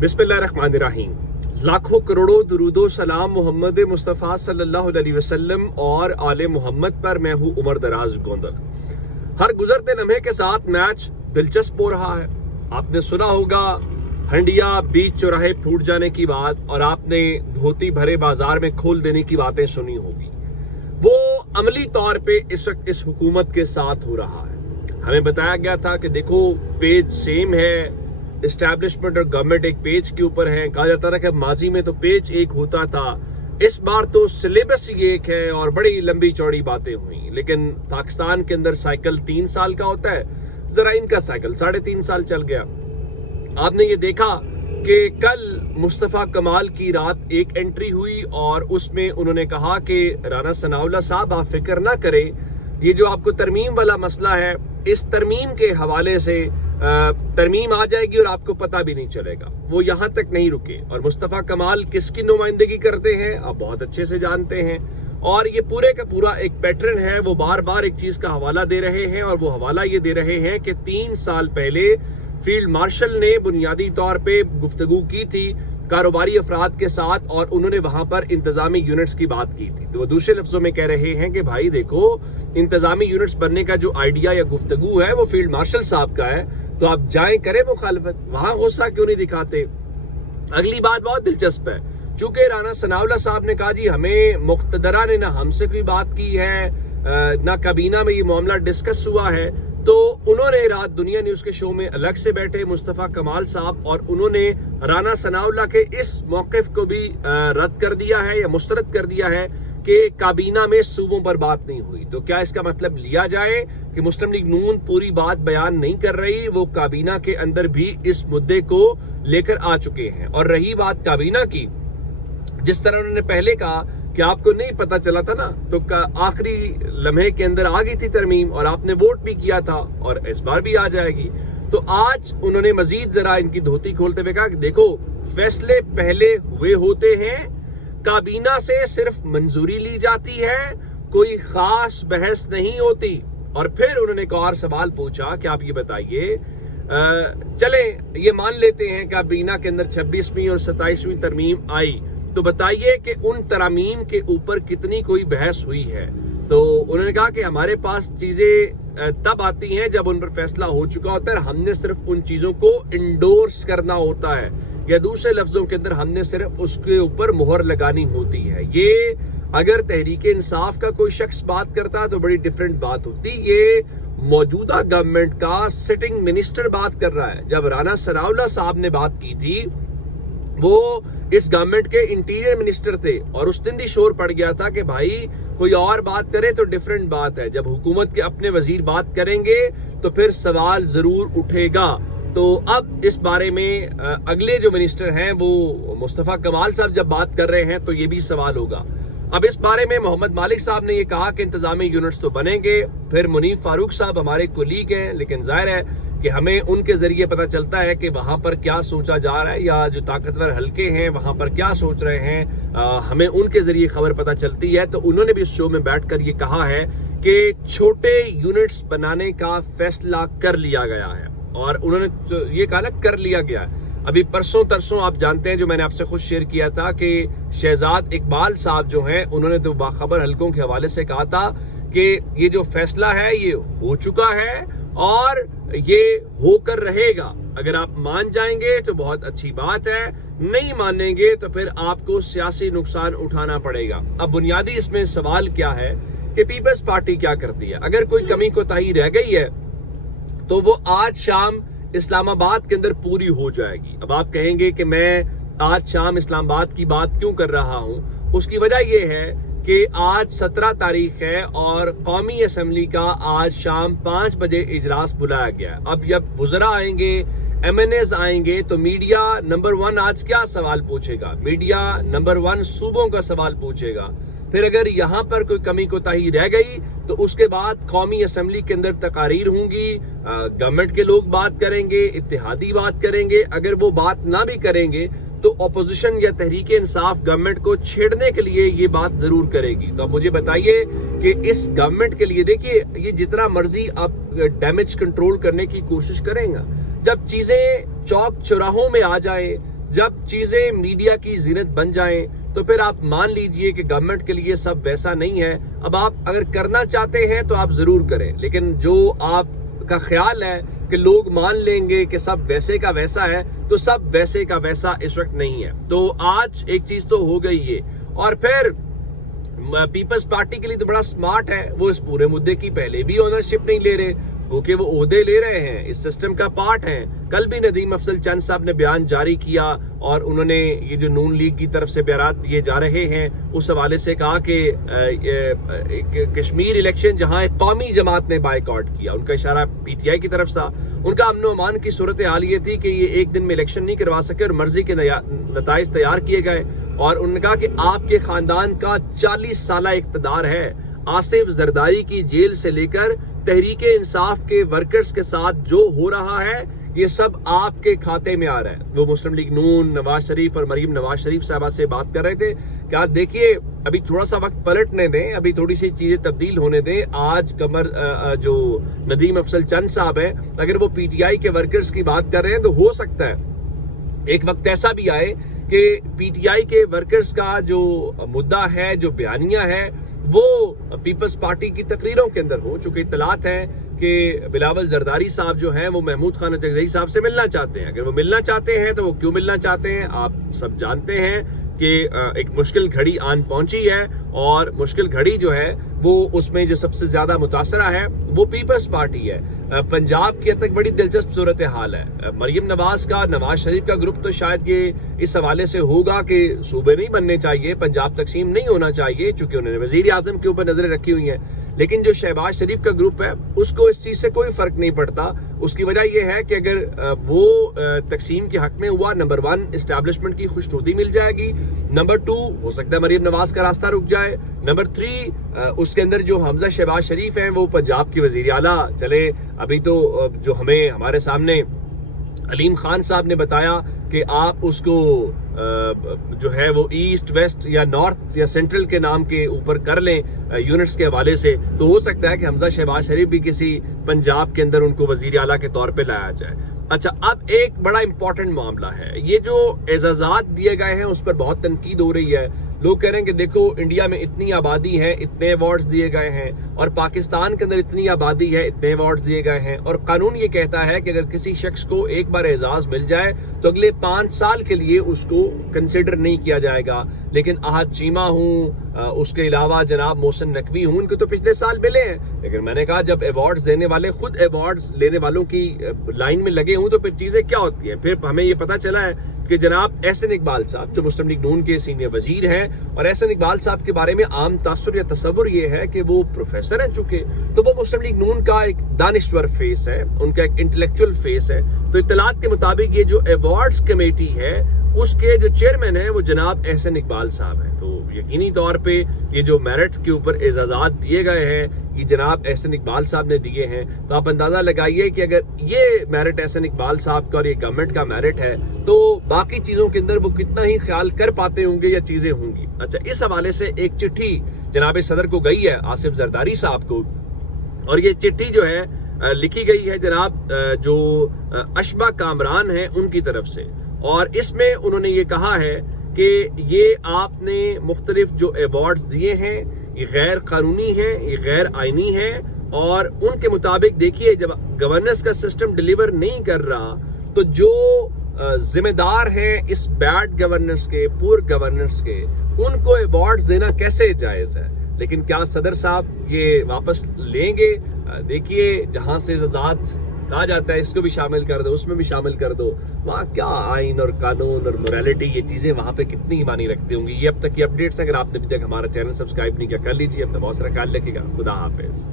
बिस्मिल्लाहिर्रहमानिर्रहीम। लाखों करोड़ों दुरूदो सलाम मोहम्मद मुस्तफ़ा सल्लल्लाहु अलैहि वसल्लम और आले मोहम्मद पर। मैं हूँ उमर दराज गोंदल। हर गुजरते लम्हे के साथ मैच दिलचस्प हो रहा है। आपने सुना होगा हंडिया बीच चौराहे फूट जाने की बात, और आपने धोती भरे बाजार में खोल देने की बातें सुनी होगी। वो अमली तौर पे इस वक्त इस हुकूमत के साथ हो रहा है। हमें बताया गया था कि देखो पेज सेम है, एस्टैब्लिशमेंट और गवर्नमेंट एक पेज के ऊपर है। कहा जाता था कि माजी में तो पेज एक होता था, इस बार तो सिलेबस ही एक है, और बड़ी लंबी चौड़ी बातें हुई। लेकिन पाकिस्तान के अंदर साइकिल 3 साल का होता है, जरा इनका साइकिल 3.5 साल चल गया। आपने ये देखा कि कल मुस्तफ़ा कमाल की रात एक एंट्री हुई और उसमें उन्होंने कहा कि राना सनाउल्लाह साहब आप फिक्र ना करें, ये जो आपको तरमीम वाला मसला है, इस तरमीम के हवाले से तरमीम आ जाएगी और आपको पता भी नहीं चलेगा। वो यहाँ तक नहीं रुके, और मुस्तफ़ा कमाल किसकी नुमाइंदगी करते हैं आप बहुत अच्छे से जानते हैं। और ये पूरे का पूरा एक पैटर्न है। वो बार बार एक चीज का हवाला दे रहे हैं, और वो हवाला ये दे रहे हैं कि 3 साल पहले फील्ड मार्शल ने बुनियादी तौर पे गुफ्तगू की थी कारोबारी अफराद के साथ, और उन्होंने वहां पर इंतजामी यूनिट्स की बात की थी। तो वो दूसरे लफ्जों में कह रहे हैं कि भाई देखो, इंतजामी यूनिट्स बनने का जो आइडिया या गुफ्तगू है वो फील्ड मार्शल साहब का है, तो आप जाएं करें मुखालफत, वहां गुस्सा क्यों नहीं दिखाते। अगली बात बहुत दिलचस्प है। चूंकि राना सनाउल्लाह साहब ने कहा जी हमें मुख्तदरा ने ना हमसे कोई बात की है, ना काबीना में ये मामला डिस्कस हुआ है, तो उन्होंने रात दुनिया न्यूज के शो में अलग से बैठे मुस्तफ़ा कमाल साहब, और उन्होंने राना सनाउल्लाह के इस मौक़िफ़ को भी रद्द कर दिया है या मुस्तरद कर दिया है कि काबीना में सूबों पर बात नहीं हुई। तो क्या इसका मतलब लिया जाए कि मुस्लिम लीग नून पूरी बात बयान नहीं कर रही, वो काबीना के अंदर भी इस मुद्दे को लेकर आ चुके हैं। और रही बात काबीना की, जिस तरह उन्होंने पहले कहा कि आपको नहीं पता चला था ना, तो आखिरी लम्हे के अंदर आ गई थी तरमीम और आपने वोट भी किया था, और इस बार भी आ जाएगी। तो आज उन्होंने मजीद जरा इनकी धोती खोलते हुए कहा कि देखो फैसले पहले हुए होते हैं, काबीना से सिर्फ मंजूरी ली जाती है, कोई खास बहस नहीं होती। और फिर उन्होंने एक और सवाल पूछा कि आप ये बताइए, चले ये मान लेते हैं कि काबीना के अंदर 26वीं और 27वीं तरमीम आई, तो बताइए कि उन तरामीम के ऊपर कितनी कोई बहस हुई है। तो उन्होंने कहा कि हमारे पास चीजें तब आती हैं जब उन पर फैसला हो चुका होता है, हमने सिर्फ उन चीजों को इंडोर्स करना होता है, या दूसरे लफ्जों के अंदर हमने सिर्फ उसके ऊपर मुहर लगानी होती है। ये अगर तहरीक इंसाफ का कोई शख्स बात करता तो बड़ी डिफरेंट बात होती। ये मौजूदा गवर्नमेंट का सिटिंग मिनिस्टर बात कर रहा है। जब राना सनाउल्लाह साहब ने बात की थी, वो इस गवर्नमेंट के इंटीरियर मिनिस्टर थे, और उस दिन भी शोर पड़ गया था कि भाई कोई और बात करे तो डिफरेंट बात है, जब हुकूमत के अपने वजीर बात करेंगे तो फिर सवाल जरूर उठेगा। तो अब इस बारे में अगले जो मिनिस्टर हैं वो मुस्तफ़ा कमाल साहब जब बात कर रहे हैं तो ये भी सवाल होगा। अब इस बारे में मोहम्मद मालिक साहब ने ये कहा कि इंतजामी यूनिट्स तो बनेंगे। फिर मुनीफ फारूक साहब हमारे कोलीग हैं, लेकिन जाहिर है कि हमें उनके जरिए पता चलता है कि वहां पर क्या सोचा जा रहा है, या जो ताकतवर हलके हैं वहां पर क्या सोच रहे हैं, हमें उनके जरिए खबर पता चलती है। तो उन्होंने भी इस शो में बैठकर ये कहा है कि छोटे यूनिट्स बनाने का फैसला कर लिया गया है, और उन्होंने ये कहा ना कर लिया गया है। अभी परसों तरसों आप जानते हैं, जो मैंने आपसे खुद शेयर किया था कि शहजाद इकबाल साहब जो हैं, उन्होंने तो बाखबर हलकों के हवाले से कहा था कि ये जो फैसला है ये हो चुका है और ये होकर रहेगा। अगर आप मान जाएंगे तो बहुत अच्छी बात है, नहीं मानेंगे तो फिर आपको सियासी नुकसान उठाना पड़ेगा। अब बुनियादी इसमें सवाल क्या है कि पीपल्स पार्टी क्या करती है। अगर कोई कमी कोताही रह गई है तो वो आज शाम इस्लामाबाद के अंदर पूरी हो जाएगी। अब आप कहेंगे कि मैं आज शाम इस्लामाबाद की बात क्यों कर रहा हूं, उसकी वजह यह है कि आज 17 तारीख है और कौमी असम्बली का आज शाम 5 बजे इजलास बुलाया गया है। अब जब वुज़रा आएंगे, MNAs आएंगे, तो मीडिया नंबर 1 आज क्या सवाल पूछेगा? मीडिया नंबर 1 सूबों का सवाल पूछेगा। फिर अगर यहाँ पर कोई कमी कोताही रह गई तो उसके बाद कौमी असम्बली के अंदर तकारीर होंगी, गवर्नमेंट के लोग बात करेंगे, इत्तेहादी बात करेंगे। अगर वो बात ना भी करेंगे तो अपोजिशन या तहरीक इंसाफ गवर्नमेंट को छेड़ने के लिए ये बात जरूर करेगी। तो अब मुझे बताइए कि इस गवर्नमेंट के लिए, देखिए ये जितना मर्जी आप डैमेज कंट्रोल करने की कोशिश करेंगे, जब चीजें चौक चौराहों में आ जाए جب چیزیں میڈیا کی زینت بن جائیں تو پھر آپ مان لیجئے کہ گورنمنٹ کے لیے سب ویسا نہیں ہے. اب آپ اگر کرنا چاہتے ہیں تو آپ ضرور کریں، لیکن جو آپ کا خیال ہے کہ لوگ مان لیں گے کہ سب ویسے کا ویسا ہے، تو سب ویسے کا ویسا اس وقت نہیں ہے. تو آج ایک چیز تو ہو گئی ہے، اور پھر پیپلز پارٹی کے لیے تو بڑا سمارٹ ہے، وہ اس پورے مدعے کی پہلے بھی اونرشپ نہیں لے رہے، کیونکہ وہ عہدے لے رہے ہیں، اس سسٹم کا پارٹ ہیں. کل بھی ندیم افضل چند صاحب نے بیان جاری کیا اور انہوں نے یہ جو نون لیگ کی طرف سے بیانات دیے جا رہے ہیں اس حوالے سے کہا کہ کشمیر الیکشن جہاں ایک قومی جماعت نے بائیکاٹ کیا، ان کا اشارہ پی ٹی آئی کی طرف سے. ان کا امن و امان کی صورتحال یہ تھی کہ یہ ایک دن میں الیکشن نہیں کروا سکے اور مرضی کے نتائج تیار کیے گئے، اور انہوں نے کہا کہ آپ کے خاندان کا 40 سالہ اقتدار ہے. آصف زرداری کی جیل سے لے کر تحریک انصاف کے ورکرز کے ساتھ جو ہو رہا ہے یہ سب آپ کے کھاتے میں آ رہا ہے. وہ مسلم لیگ نون نواز شریف اور مریم نواز شریف صاحبہ سے بات کر رہے تھے کہ آپ دیکھیے ابھی تھوڑا سا وقت پلٹنے دیں، ابھی تھوڑی سی چیزیں تبدیل ہونے دیں. آج جو ندیم افضل چند صاحب ہیں اگر وہ پی ٹی آئی کے ورکرز کی بات کر رہے ہیں تو ہو سکتا ہے ایک وقت ایسا بھی آئے کہ پی ٹی آئی کے ورکرز کا جو مدعا ہے، جو بیانیہ ہے، وہ پیپلز پارٹی کی تقریروں کے اندر ہو. چونکہ اطلاعات ہیں کہ بلاول زرداری صاحب جو ہیں وہ محمود خان اچکزئی صاحب سے ملنا چاہتے ہیں. اگر وہ ملنا چاہتے ہیں تو وہ کیوں ملنا چاہتے ہیں آپ سب جانتے ہیں کہ ایک مشکل گھڑی آن پہنچی ہے، اور مشکل گھڑی جو ہے وہ اس میں جو سب سے زیادہ متاثرہ ہے وہ پیپلز پارٹی ہے. پنجاب کی حد تک بڑی دلچسپ صورتحال ہے. مریم نواز کا، نواز شریف کا گروپ تو شاید یہ اس حوالے سے ہوگا کہ صوبے نہیں بننے چاہیے، پنجاب تقسیم نہیں ہونا چاہیے، چونکہ انہوں نے وزیر اعظم کے اوپر نظریں رکھی ہوئی ہیں. لیکن جو شہباز شریف کا گروپ ہے اس کو اس چیز سے کوئی فرق نہیں پڑتا. اس کی وجہ یہ ہے کہ اگر وہ تقسیم کے حق میں ہوا، نمبر 1 اسٹیبلشمنٹ کی خوشنودی مل جائے گی، نمبر 2 ہو سکتا ہے مریم نواز کا راستہ رک جائے، نمبر 3 اس کے اندر جو حمزہ شہباز شریف ہیں وہ پنجاب کے وزیر اعلیٰ چلے. ابھی تو جو ہمارے سامنے علیم خان صاحب نے بتایا کہ آپ اس کو جو ہے وہ ایسٹ ویسٹ یا نارتھ یا سینٹرل کے نام کے اوپر کر لیں یونٹس کے حوالے سے، تو ہو سکتا ہے کہ حمزہ شہباز شریف بھی کسی پنجاب کے اندر ان کو وزیر اعلیٰ کے طور پہ لایا جائے. اچھا، اب ایک بڑا امپورٹنٹ معاملہ ہے، یہ جو اعزازات دیے گئے ہیں اس پر بہت تنقید ہو رہی ہے. لوگ کہہ رہے ہیں کہ دیکھو انڈیا میں اتنی آبادی ہے، اتنے ایوارڈز دیے گئے ہیں، اور پاکستان کے اندر اتنی آبادی ہے، اتنے ایوارڈز دیے گئے ہیں، اور قانون یہ کہتا ہے کہ اگر کسی شخص کو ایک بار اعزاز مل جائے تو اگلے 5 سال کے لیے اس کو کنسیڈر نہیں کیا جائے گا. لیکن احد چیمہ ہوں، اس کے علاوہ جناب محسن نقوی ہوں، ان کو تو پچھلے سال ملے ہیں. لیکن میں نے کہا جب ایوارڈز دینے والے خود ایوارڈز لینے والوں کی لائن میں لگے ہوں تو پھر چیزیں کیا ہوتی ہیں. پھر ہمیں یہ پتہ چلا ہے کہ جناب احسن اقبال صاحب جو مسلم لیگ نون کے سینئر وزیر ہیں، اور احسن اقبال صاحب کے بارے میں عام تاثر یا تصور یہ ہے کہ وہ پروفیسر ہیں، چونکہ تو وہ مسلم لیگ نون کا ایک دانشور فیس ہے، ان کا ایک انٹلیکچوئل فیس ہے. تو اطلاعات کے مطابق یہ جو ایوارڈز کمیٹی ہے اس کے جو چیئرمین ہیں وہ جناب احسن اقبال صاحب ہیں. تو یقینی طور پہ یہ جو میرٹ کے اوپر اعزازات دیے گئے ہیں یہ جناب احسن اقبال صاحب نے دیے ہیں. تو آپ اندازہ لگائیے کہ اگر یہ میرٹ احسن اقبال صاحب کا اور یہ گورنمنٹ کا میرٹ ہے تو باقی چیزوں کے اندر وہ کتنا ہی خیال کر پاتے ہوں گے یا چیزیں ہوں گی. اچھا، اس حوالے سے ایک چٹھی جناب صدر کو گئی ہے آصف زرداری صاحب کو، اور یہ چٹھی جو ہے لکھی گئی ہے جناب جو اشبہ کامران ہیں ان کی طرف سے، اور اس میں انہوں نے یہ کہا ہے کہ یہ آپ نے مختلف جو ایوارڈز دیے ہیں یہ غیر قانونی ہیں، یہ غیر آئینی ہیں، اور ان کے مطابق دیکھیے جب گورننس کا سسٹم ڈیلیور نہیں کر رہا تو جو ذمہ دار ہیں اس بیڈ گورننس کے، پور گورننس کے، ان کو ایوارڈز دینا کیسے جائز ہے. لیکن کیا صدر صاحب یہ واپس لیں گے؟ دیکھیے جہاں سے اعزازات کہا جاتا ہے اس کو بھی شامل کر دو، اس میں بھی شامل کر دو، وہاں کیا آئین اور قانون اور موریلٹی یہ چیزیں وہاں پہ کتنی معنی رکھتی ہوں گی. یہ اب تک کی اپڈیٹس اگر آپ نے ابھی تک ہمارا چینل سبسکرائب نہیں کیا کر لیجیے. اپنا بہت سارا خیال رکھیے گا. خدا حافظ.